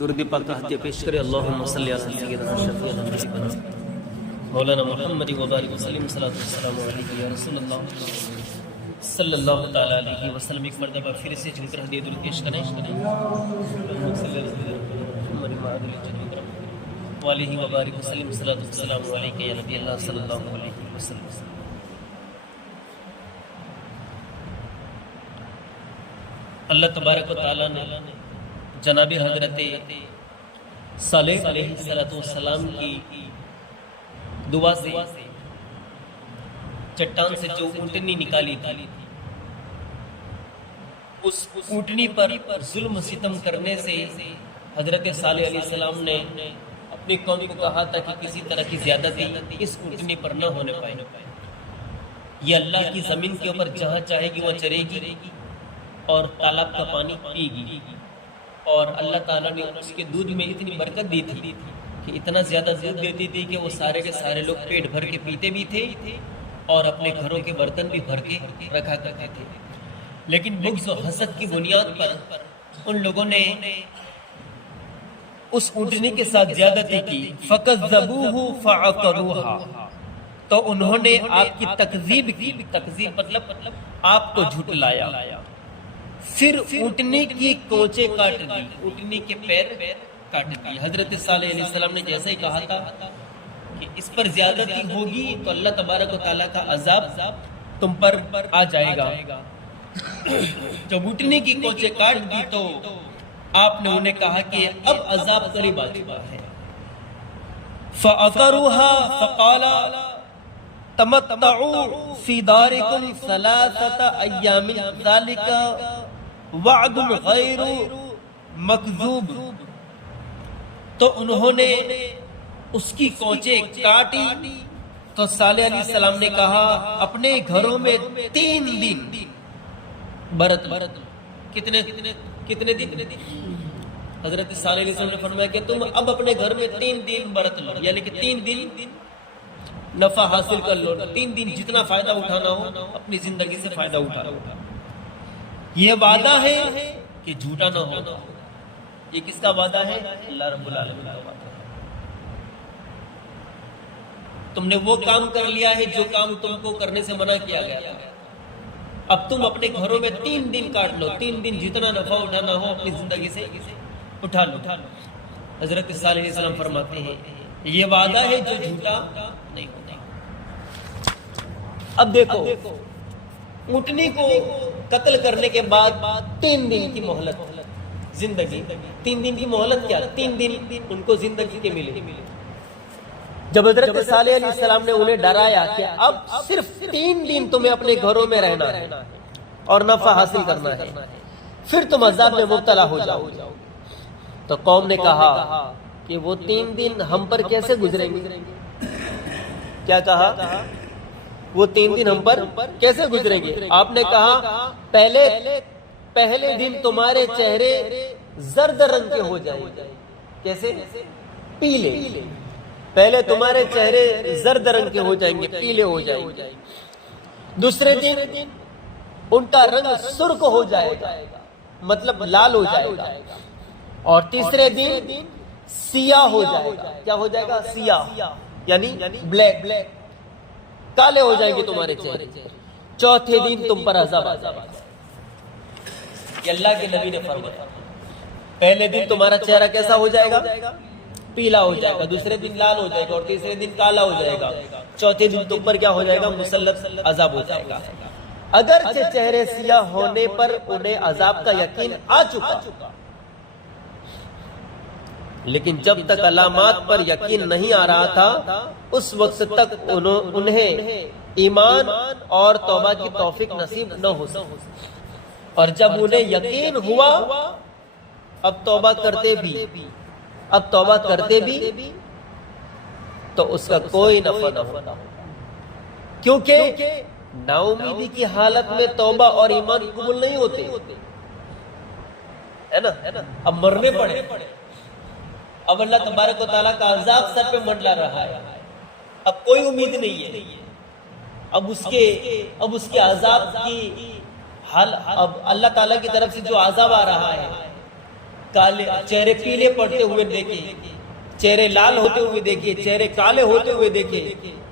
درود پاک کا ہدیہ پیش کرے اللہم صلی علی سیدنا شفیعنا حبیبنا مولانا محمد وبارک وسلم صلی اللہ علیہ رسول اللہ صلی اللہ تعالی علیہ وسلم. ایک مرتبہ پھر سے جھوم کر ہدیہ درود پیش کریں. اللہم صلی علی محمد وآلہ وبارک وسلم صلی اللہ علیہ یا نبی اللہ صلی اللہ علیہ وسلم. اللہ تبارک و تعالی نے جناب حضرت صالح علیہ السلام کی دعا سے چٹان سے جو اونٹنی نکالی تھی، اس اونٹنی پر ظلم و ستم کرنے سے حضرت صالح علیہ السلام نے اپنی قوم کو کہا تھا کہ کسی طرح کی زیادتی اس اونٹنی پر نہ ہونے پائے. یہ اللہ کی زمین کے اوپر جہاں چاہے گی وہاں چرے گی اور تالاب کا پانی پی گی. اور اللہ تعالیٰ نے اس کے دودھ میں اتنی برکت دی تھی کہ اتنا زیادہ دودھ دیتی تھی کہ وہ سارے کے سارے لوگ پیٹ بھر کے پیتے بھی تھے اور اپنے گھروں کے برتن بھی بھر کے رکھا کرتے تھے. لیکن بغض و حسد کی بنیاد پر ان لوگوں نے اس اونٹنی کے ساتھ زیادتی کی. فَكَذَّبُوهُ فَعَقَرُوهَا، تو انہوں نے آپ کی تکذیب کی. تکذیب مطلب آپ کو جھٹلایا. پھر اونٹنی کی کوچے کاٹ دی، اونٹنی کے پیر کاٹ دی. حضرت صالح علیہ السلام نے جیسا ہی کہا تھا کہ اس پر زیادتی ہوگی تو اللہ تبارک و تعالیٰ کا عذاب تم پر آ جائے گا. جب اونٹنی کی کوچے کاٹ دی تو آپ نے انہیں کہا کہ اب عذاب قریب آ چکا ہے. فَأَقَرُوهَا فَقَالَ تَمَتَّعُوا فِي دَارِكُمْ ثَلَاثَةَ أَيَّامٍ ذَلِكَ وعد غیر مکذوب. تو انہوں نے اس کی کوچے کاٹی تو صالح علیہ السلام نے کہا اپنے گھروں میں 3 دن برت. کتنے دن؟ حضرت صالح علیہ السلام نے فرمایا کہ تم اب اپنے گھر میں 3 دن برت لو، یعنی کہ 3 دن نفع حاصل کر لو. 3 دن جتنا فائدہ اٹھانا ہو اپنی زندگی سے فائدہ اٹھا لو. یہ وعدہ ہے کہ جھوٹا نہ ہوگا. یہ کس کا وعدہ ہے؟ اللہ رب العالمین کا وعدہ ہے. تم نے وہ کام کر لیا ہے جو کام تم کو کرنے سے منع کیا گیا تھا. اب تم اپنے گھروں میں 3 دن کاٹ لو. 3 دن جتنا نفع اٹھانا ہو اپنی زندگی سے اٹھا لو. حضرت صالح علیہ السلام فرماتے ہیں یہ وعدہ ہے جو جھوٹا نہیں ہوتا. اب دیکھو اونٹنی کو قتل کرنے کے بعد 3 دن کی مہلت زندگی. 3 دن کی مہلت کیا؟ 3 دن ان کو زندگی کے ملے. جب حضرت صالح علیہ السلام نے انہیں ڈرایا کہ اب صرف 3 دن تمہیں اپنے گھروں میں رہنا ہے اور نفع حاصل کرنا ہے، پھر تم عذاب میں مبتلا ہو جاؤ. تو قوم نے کہا کہ وہ 3 دن ہم پر کیسے گزریں گے؟ کیا کہا؟ وہ 3 دن ہم پر کیسے گزریں گے؟ آپ نے کہا پہلے دن تمہارے چہرے زرد رنگ کے ہو جائیں. کیسے؟ پیلے. پہلے تمہارے چہرے زرد رنگ کے ہو جائیں گے، پیلے ہو جائیں گے. دوسرے دن ان کا رنگ سرخ ہو جائے گا، مطلب لال ہو جائے گا. اور تیسرے دن سیاہ ہو جائے گا. کیا ہو جائے گا؟ سیاہ، یعنی بلیک، کالے ہو جائیں گے تمہارے چہرے. چوتھے دن تم پر عذاب آ جائے گا. یہ اللہ کے نبی نے فرمایا پہلے دن تمہارا چہرہ کیسا ہو جائے گا؟ پیلا ہو جائے گا. دوسرے دن لال ہو جائے گا اور تیسرے دن کالا ہو جائے گا. چوتھے دن تم پر کیا ہو جائے گا؟ مسلط عذاب ہو جائے گا. اگرچہ چہرے سیاہ ہونے پر انہیں عذاب کا یقین آ چکا، لیکن جب تک علامات پر یقین نہیں آ رہا تھا اس وقت تک انہیں ایمان اور توبہ کی توفیق نصیب نہ ہو سکی. اور جب انہیں یقین ہوا اب توبہ کرتے بھی تو اس کا کوئی نفع نہ ہوتا، کیونکہ نا امیدی کی حالت میں توبہ اور ایمان قبول نہیں ہوتے، ہے نا. اب مرنے پڑے، اب اللہ تبارک و تعالیٰ کا عذاب سر پہ منڈلا رہا ہے، اب کوئی امید نہیں ہے. اب اس کے عذاب کی حال، اب اللہ تعالیٰ کی طرف سے جو عذاب آ رہا ہے کالے چہرے پیلے پڑتے ہوئے دیکھے، چہرے لال ہوتے ہوئے دیکھے، چہرے کالے ہوتے ہوئے دیکھے،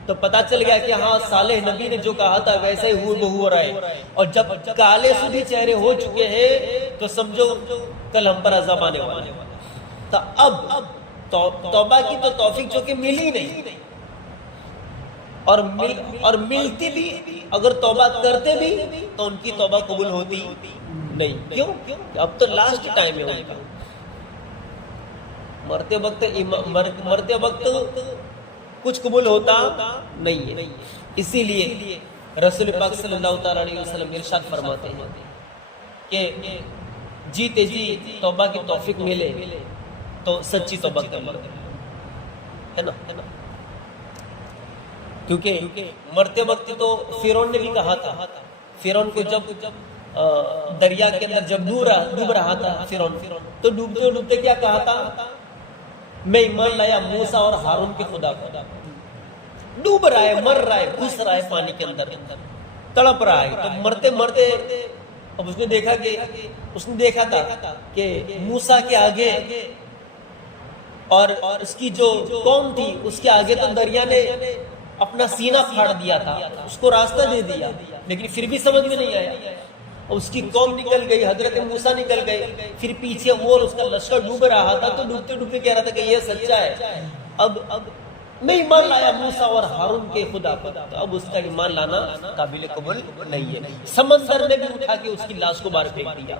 تو پتا چل گیا کہ ہاں صالح نبی نے جو کہا تھا ویسا ہی ہو رہا ہے. اور جب کالے سودھی چہرے ہو چکے ہیں تو سمجھو کل ہم پر عذاب آنے والا ہے. تو اب توبہ کی تو توفیق جو کہ ملی نہیں، اور ملتی بھی، اگر توبہ کرتے بھی تو ان کی توبہ قبول ہوتی نہیں. کیوں؟ اب تو لاسٹ ٹائم ہے ان کا، مرتے وقت کچھ قبول ہوتا نہیں ہے. اسی لیے رسول پاک صلی اللہ تعالی علیہ وسلم ارشاد فرماتے ہیں کہ جیتے جی توبہ کی توفیق ملے تو سچی توبہ کر لو، ہے نا. کیونکہ مرتے وقت تو فرعون نے بھی کہا تھا، فرعون کو جب دریا کے اندر جب ڈوب رہا تھا فرعون، تو ڈوبتے ڈوبتے کیا کہا تھا؟ میں ایمان لایا موسیٰ اور ہارون کے خدا کو. ڈوب رہا ہے، مر رہا ہے، گھس رہا ہے پانی کے اندر، تڑپ رہا ہے. تو مرتے مرتے اب اس نے دیکھا تھا کہ موسیٰ کے آگے اور اس کی جو قوم تھی اس کے آگے تو دریا نے اپنا سینہ پھاڑ دیا تھا، اس کو راستہ دے دیا، لیکن پھر بھی سمجھ میں نہیں آیا. اس کی قوم نکل گئی، حضرت موسیٰ نکل گئے، پھر پیچھے وہ اور اس کا لشکر ڈوب رہا تھا. تو ڈوبتے ڈوبتے کہہ رہا تھا کہ یہ سچا ہے. اب میں ایمان لایا موسیٰ اور ہارون کے خدا پر. تو اب اس کا ایمان لانا قابل قبول نہیں ہے. سمندر نے بھی اٹھا کے اس کی لاش کو باہر پھینک دیا،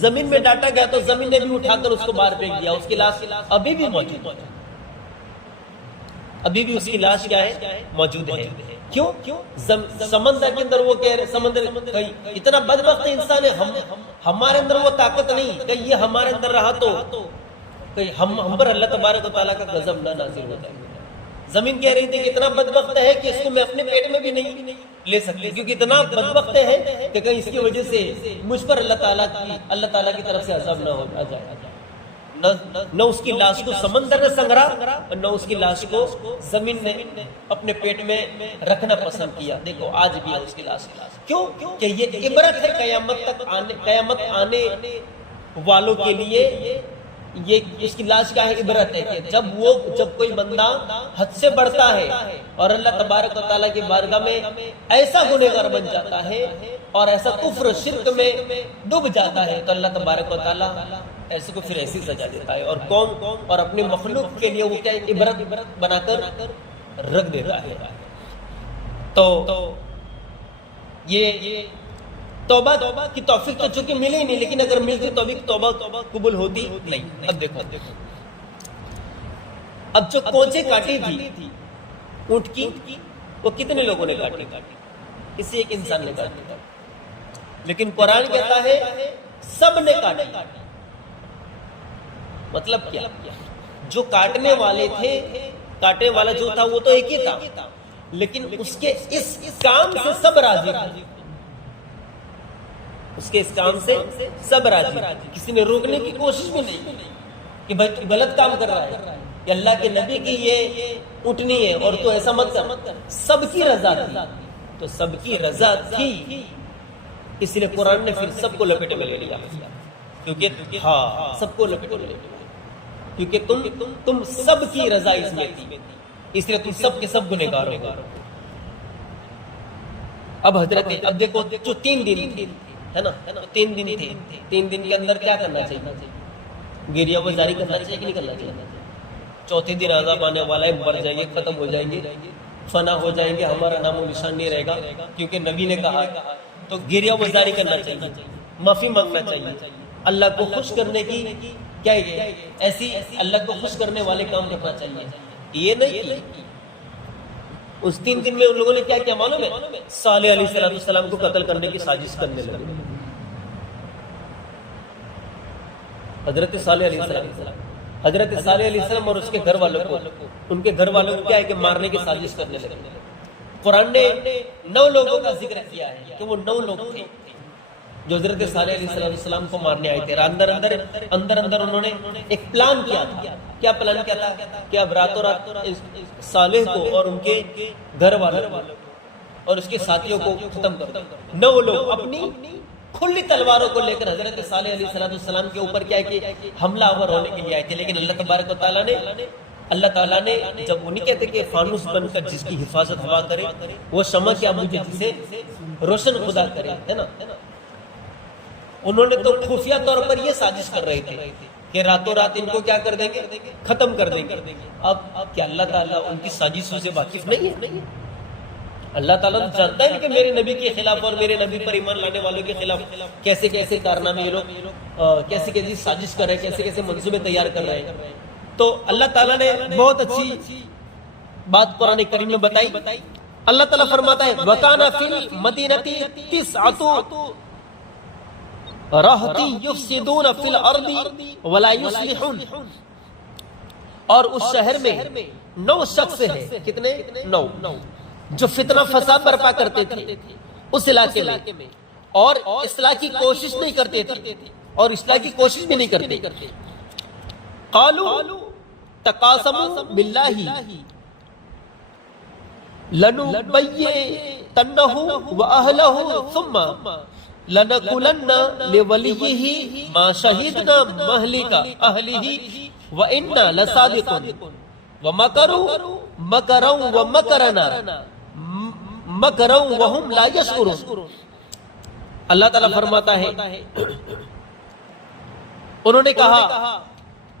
زمین میں ڈاٹا گیا تو زمین نے بھی اٹھا کر اس کو باہر پھینک دیا. اس کی لاش ابھی بھی موجود ہے، ابھی بھی اس کی لاش کیا ہے؟ موجود ہے. کیوں؟ سمندر کے اندر وہ کہہ رہے، سمندر اتنا بدبخت انسان ہے، ہمارے اندر وہ طاقت نہیں کہ یہ ہمارے اندر رہا تو ہم پر اللہ تبارک و تعالیٰ کا غضب نہ نازل ہو جائے. زمین کہہ رہی تھی کہ اتنا بدبخت ہے کہ اس کو میں اپنے پیٹ میں بھی نہیں لے سکتی، کیونکہ اتنا بدبخت ہے کہ کہیں اس کی وجہ سے مجھ پر اللہ تعالیٰ کی طرف سے عذاب نہ ہو جائے. نہ اس کی لاش کو سمندر نے سنگھرا اور نہ اس کی لاش کو زمین نے اپنے پیٹ میں رکھنا پسند کیا. دیکھو آج بھی ہے اس کی لاش. کیوں؟ کہ یہ عبرت ہے قیامت آنے والوں کے لیے. یہ اس کی لاش کا ہے عبرت ہے کہ جب کوئی بندہ حد سے بڑھتا ہے اور اللہ تبارک و تعالیٰ کی بارگاہ میں ایسا گنہگار بن جاتا ہے اور ایسا کفر شرک میں ڈوب جاتا ہے تو اللہ تبارک و تعالیٰ ایسے کو پھر ایسی سزا دیتا ہے، اور قوم اور اپنے مخلوق کے لیے وہ کیا عبرت بنا کر رکھ دیتا ہے. تو یہ توبہ کی توفیق تو چونکہ ملی ہی نہیں، لیکن اگر ملتی توبہ قبول ہوتی نہیں. اب دیکھو اب جو کوچے کاٹی تھی اونٹ کی، وہ کتنے لوگوں نے کاٹی؟ کسی ایک انسان نے کاٹی. لیکن قرآن کہتا ہے سب نے کاٹی. مطلب کیا؟ جو کاٹنے والے تھے، کاٹنے والا جو تھا وہ تو ایک ہی تھا، لیکن اس کے اس کام سے سب راضی تھے. اس کے اس کام سے سب راضی. کسی نے روکنے کی کوشش بھی نہیں کہ بھائی غلط کام کر رہا ہے، کہ اللہ کے نبی کی یہ اٹھنی ہے اور تو ایسا مت کر. سب کی رضا تھی. تو سب کی رضا تھی، اس لیے قرآن نے پھر سب کو لپیٹے میں لے لیا. کیونکہ ہاں سب کو لپیٹے میں لے لیا، کیونکہ تم سب کی رضا اس میں تھی، اس لیے تم سب کے سب گنہگار ہو. اب دیکھو جو 3 دن تھے، ہے نا، 3 دن تھے. 3 دن کے اندر کیا کرنا چاہیے؟ گریہ وزاری کرنا چاہیے کہ نہیں کرنا چاہیے؟ چوتھے دن عذاب آنے والا ہے، مر جائیں گے، ختم ہو جائیں گے، فنا ہو جائیں گے، ہمارا نام و نشان نہیں رہے گا. کیونکہ نبی نے کہا تو گریہ وزاری کرنا چاہیے، معافی مانگنا چاہیے. اللہ کو خوش کرنے کی کیا ہے؟ ایسی اللہ کو خوش کرنے والے کام کرنا چاہیے. یہ نہیں کہ اس 3 دن میں ان لوگوں نے کیا کیا معلوم ہے؟ صالح علیہ السلام کو قتل کرنے کی سازش کرنے لگے. حضرت صالح علیہ السلام اور اس کے گھر والوں کو، ان کے گھر والوں کو کیا ہے کہ مارنے کی سازش کرنے لگے. قرآن نے 9 لوگوں کا ذکر کیا ہے کہ وہ 9 لوگ تھے جو حضرت صالح علیہ السلام کو مارنے آئے تھے. اندر انہوں نے ایک پلان کیا تھا. کیا پلان کیا تھا؟ کہ اب راتوں رات صالح کو اور ان کے گھر والوں اور اس کے ساتھیوں کو ختم کر دو. 9 لوگ اپنی کھلی تلواروں کو لے کر حضرت صالح علیہ السلام کے اوپر کیا ہے کہ حملہ آور ہونے کے لیے آئے تھے، لیکن اللہ تبارک و تعالیٰ نے جب وہ نہیں کہتے کہ فانوس بن کر جس کی حفاظت ہوا کرے وہ شمع کیا مجھے جسے روشن خدا کرے، ہے نا، انہوں نے تو خفیہ طور پر یہ سازش کر رہے تھے کہ راتوں رات ان کو کیا کر دیں گے، ختم کر دیں گے۔ اب کیا اللہ تعالیٰ ان کی سازشوں سے واقف نہیں ہے؟ اللہ تعالیٰ تو جانتا ہے کہ میرے نبی کے خلاف اور میرے نبی پر ایمان لانے والوں کے خلاف کیسے کیسے کارنامے یہ لوگ کیسے کیسی سازش کر رہے ہیں، کیسے کیسے منصوبے تیار کر رہے ہیں۔ تو اللہ تعالیٰ نے بہت اچھی بات قرآن کریم میں بتائی۔ اللہ تعالیٰ فرماتا ہے وَكَانَ فِي الْمَدِينَةِ تِسْعَةُ رَهْطٍ يُفْسِدُونَ فِي الْأَرْضِ وَلَا يُصْلِحُونَ، اور اس شہر میں 9 شخص ہیں، کتنے؟ 9، جو فتنہ فساد برپا کرتے تھے اس علاقے میں، اور اصلاح کی کوشش نہیں کرتے تھے، اور اصلاح کی کوشش بھی نہیں کرتے۔ قالوا تقاسموا باللہ لنبیتنہ وأہلہ ثم لنقولن لولیہ ما شہدنا مہلک اہلہ وإنا لصادقون ومکروا مکرا ومکرنا مکرا وہم لا یشعرون۔ اللہ تعالیٰ فرماتا ہے انہوں نے کہا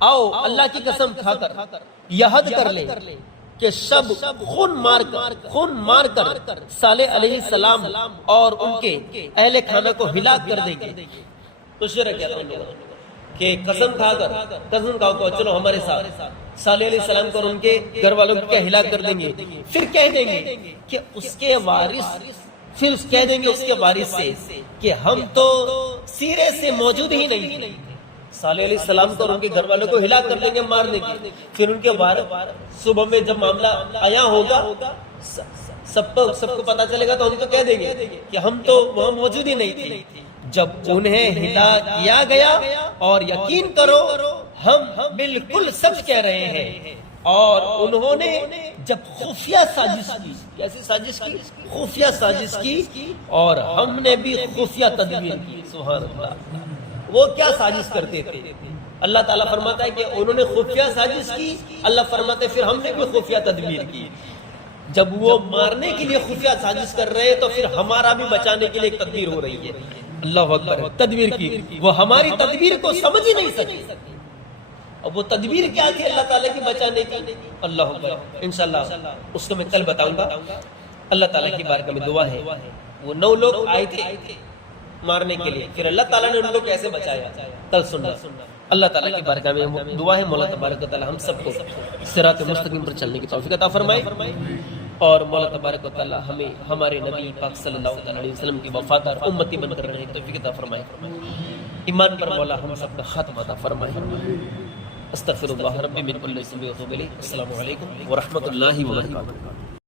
آؤ اللہ کی قسم کھا کر یہ حد کر لیں کہ سب خون مار کر صالح علیہ السلام اور ان کے اہل خانہ کو ہلاک کر دیں گے۔ تو شرک کیا تھا کہ قسم کھا کر قسم کھاؤ کو چلو ہمارے ساتھ صالح علیہ السلام کو اور ان کے گھر والوں کو کیا ہلاک کر دیں گے، پھر کہہ دیں گے کہ اس کے وارث سے کہ ہم تو سیرے سے موجود ہی نہیں تھے، صالح علیہ السلام کو اور ان کے گھر والوں کو ہلاک کر دیں گے، مار دیں گے۔ پھر ان کے بعد صبح میں جب معاملہ آیا ہوگا سب کو پتا چلے گا تو ہم تو کہہ دیں گے کہ ہم تو وہاں موجود ہی نہیں تھے جب انہیں ہلاک کیا گیا، اور یقین کرو ہم بالکل سچ کہہ رہے ہیں۔ اور انہوں نے جب خفیہ سازش کی، کیسی سازش کی؟ خفیہ سازش کی، اور ہم نے بھی خفیہ تدبیر کی۔ سبحان اللہ، وہ کیا سازش کرتے تھے؟ اللہ تعالیٰ فرماتا ہے کہ انہوں نے خفیہ سازش کی، اللہ فرماتا ہے پھر ہم نے بھی خفیہ تدبیر کی۔ جب وہ مارنے کے لیے خفیہ سازش کر رہے ہیں تو پھر ہمارا بھی بچانے کے لیے ایک تدبیر ہو رہی ہے۔ اللہ اکبر، تدبیر کی، وہ ہماری تدبیر کو سمجھ ہی نہیں سکے، اب وہ تدبیر کیا تھی اللہ تعالیٰ کی بچانے کی؟ اللہ اکبر، انشاءاللہ اس کو میں کل بتاؤں گا۔ اللہ تعالیٰ کی بارگاہ میں دعا ہے، وہ 9 لوگ آئے تھے مارنے کے لیے، پھر اللہ تعالیٰ نے ان کو کیسے بچایا کل سننا۔ اللہ تعالیٰ کی بارگاہ میں دعا ہے مولا تبارک و تعالیٰ ہم سب کو صراط مستقیم پر چلنے کی توفیق عطا فرمائے، اور مولا تبارک و تعالیٰ ہمیں ہمارے نبی پاک صلی اللہ علیہ وسلم کی وفادار امتی بن کر رہنے کی توفیق عطا فرمائے، ایمان پر مولا ہم سب کا خاتمہ عطا فرمائے۔ استغفر اللہ ربی من کل ذنب واتوب الیہ۔ السلام علیکم ورحمۃ اللہ وبرکاتہ۔